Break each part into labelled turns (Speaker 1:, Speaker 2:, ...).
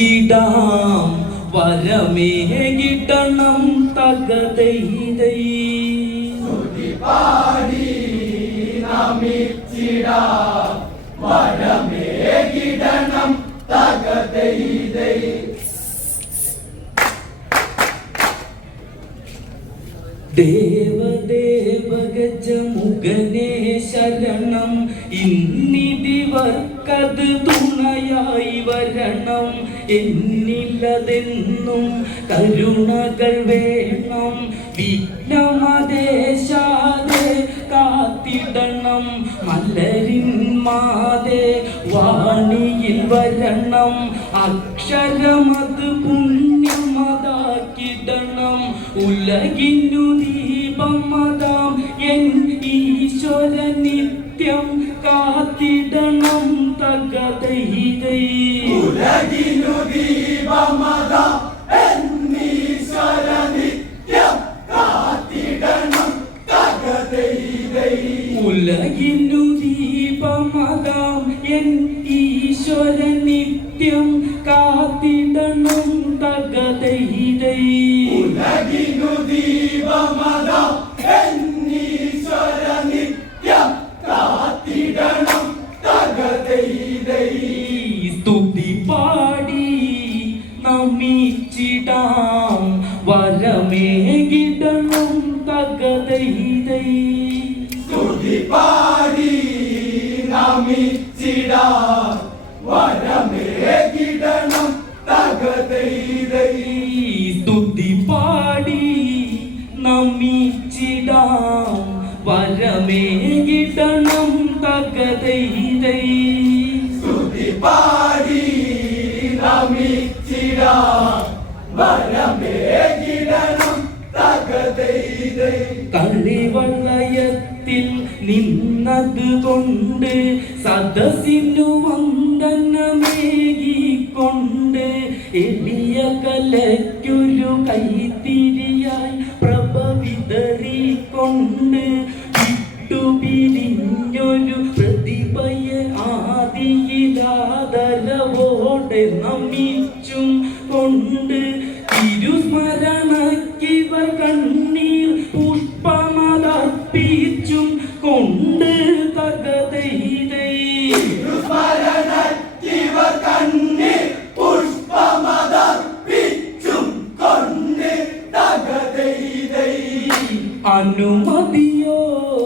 Speaker 1: നമിച്ചിടാം വരമേ കിട്ടണം തകതൈതൈ ദേവദേവഗജമുഖനേ ശരണം ഇന്നിതിവർക്കത് തുണയായി വരണം. എന്നില്ലതെന്നും കരുണകൾ വേണം. വിഘ്നമദേശാതെ കാത്തിടണം. മലരിൻ മാതെ വാണിയിൽ വരണം. അക്ഷരമത് പുണ്യമതാക്കിടണം. ഉലകിനു ദീപം മതാം എൻ ഈശ്വര നിത്യം കാത്തിടണം തകതൈതൈ.
Speaker 2: ഉലകിനു ദീപമതാം എന്നീശ്വര നിത്യം കാത്തിടണം തകതൈതൈ.
Speaker 1: ഉലകിനു ദീപമതാം എൻ ഈശ്വര നിത്യം കാത്തിടണം തകതൈതൈ സ്തുതി പാടി നമിച്ചിടാം വരമേകിടണം തകതൈതൈ
Speaker 2: സ്തുതി പാടി നമിച്ചിടാം വരമേകിടണം തകതൈതൈ
Speaker 1: സ്തുതി പാടി നമിച്ചിടാം വരമേകിടണം തകതൈതൈ കളിവളയത്തിൽ നിന്നതുകൊണ്ട് സദസ്സിനു വന്ദനമേകിക്കൊണ്ട് എളിയ കലയ്ക്കൊരു കൈത്തിരിയായി പ്രഭ വിതറിക്കൊണ്ട് വിട്ടുപിരിഞ്ഞൊരു പ്രതിഭയെ ആദിയിലാതലവോടെ നമിച്ചും കൊണ്ട് തിരുസ്മരണക്കിവർ അനുമതിയോടെ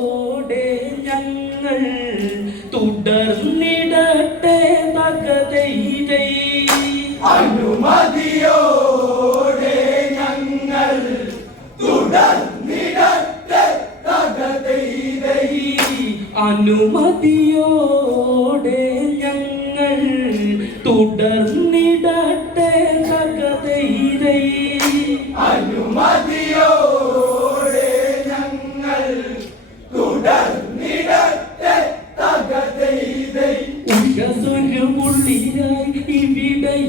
Speaker 1: ഞങ്ങൾ തുടർന്നിടട്ടെ തകതൈതൈ
Speaker 2: അനുമതിയോടെ ഞങ്ങൾ തുടർന്നിടട്ടെ തകതൈതൈ
Speaker 1: അനുമതിയോടെ ഞങ്ങൾ തുടർന്നിടട്ടെ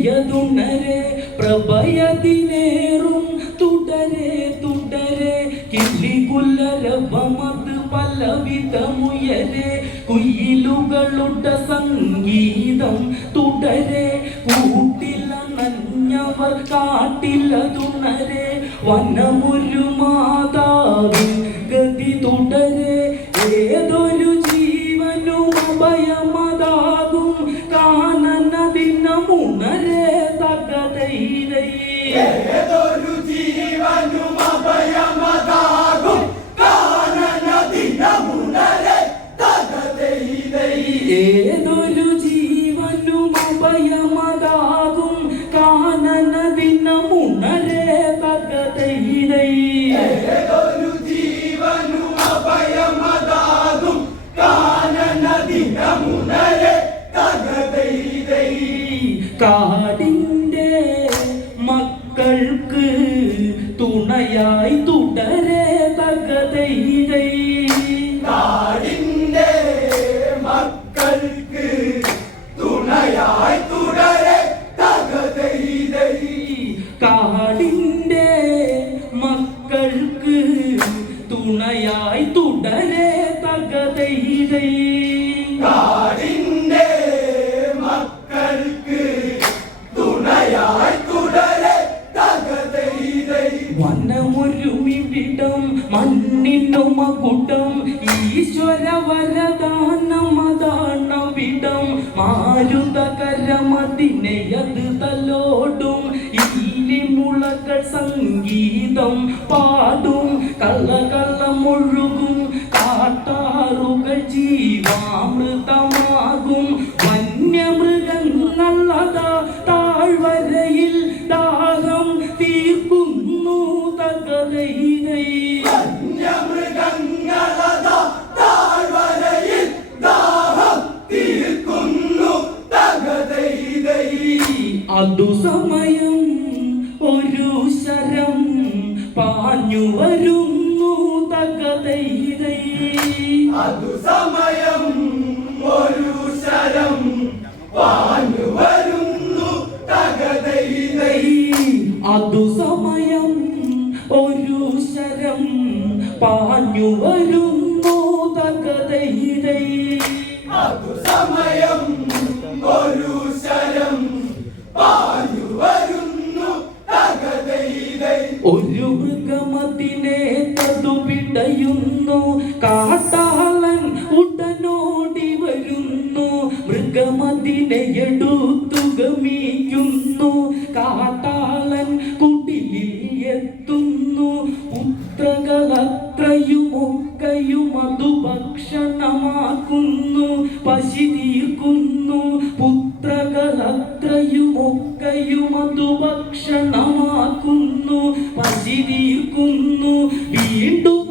Speaker 1: ഇവിടെയതുണരെ പ്രഭയതിനേറും തുടരെ തുടരെ. കിള്ളികുല്ലരവമത് പലവിധമുയരെ കുയിലുകളുടെ സംഗീതം തുടരെ. കൂട്ടില നഞ്ഞവർ കാട്ടില തുണരെ വനമൊരു മാതാവിൻ ഗതി തുടരെ. തകതൈരൈ
Speaker 2: ഏതൊരു ജീവനും അഭയമതാകും കാനനദിനമുണരെ തകതൈതൈ
Speaker 1: കാടിന്റെ മക്കൾക്ക് തുണയായി തുടരെ തകതൈതൈ. മണ്ണിനു മകുടം ഈശ്വര വിടം മാരുതകരമതിനെ അത് തലോടും ഇല്ലിമുളകൾ സംഗീതം പാടും. കള്ള കള്ള മുഴുകും കാട്ടാറുകൾ ജീവാമൃതമാകും. വന്യമൃഗങ്ങളതാ താഴ്വരയിൽ ദാഹം തീർക്കുന്നു തകതൈതൈ അതു സമയം ഒരു ശരം പാഞ്ഞു വരുന്നു തകതൈതൈ
Speaker 2: അതു സമയം ഒരു ശരം പാഞ്ഞു വരുന്നു തകതൈതൈ
Speaker 1: അതു സമയം ഒരു ശരം പാഞ്ഞു തതു പിടയുന്നു കാട്ടാളൻ ഉടനോടി വരുന്നു. മൃഗമതിനെ എടുത്തു ഗമിക്കുന്നു. കാട്ടാളൻ കുടിലിൽ എത്തുന്നു. പുത്രകളത്രയുമൊക്കെയും അതു ഭക്ഷണമാക്കുന്നു. പശി തീർക്കുന്നു. പുത്രകളത്രയുമൊക്കെയും അതു ഭക്ഷണമാക്കുന്നു. പശി തീർക്കുന്നു. വീണ്ടും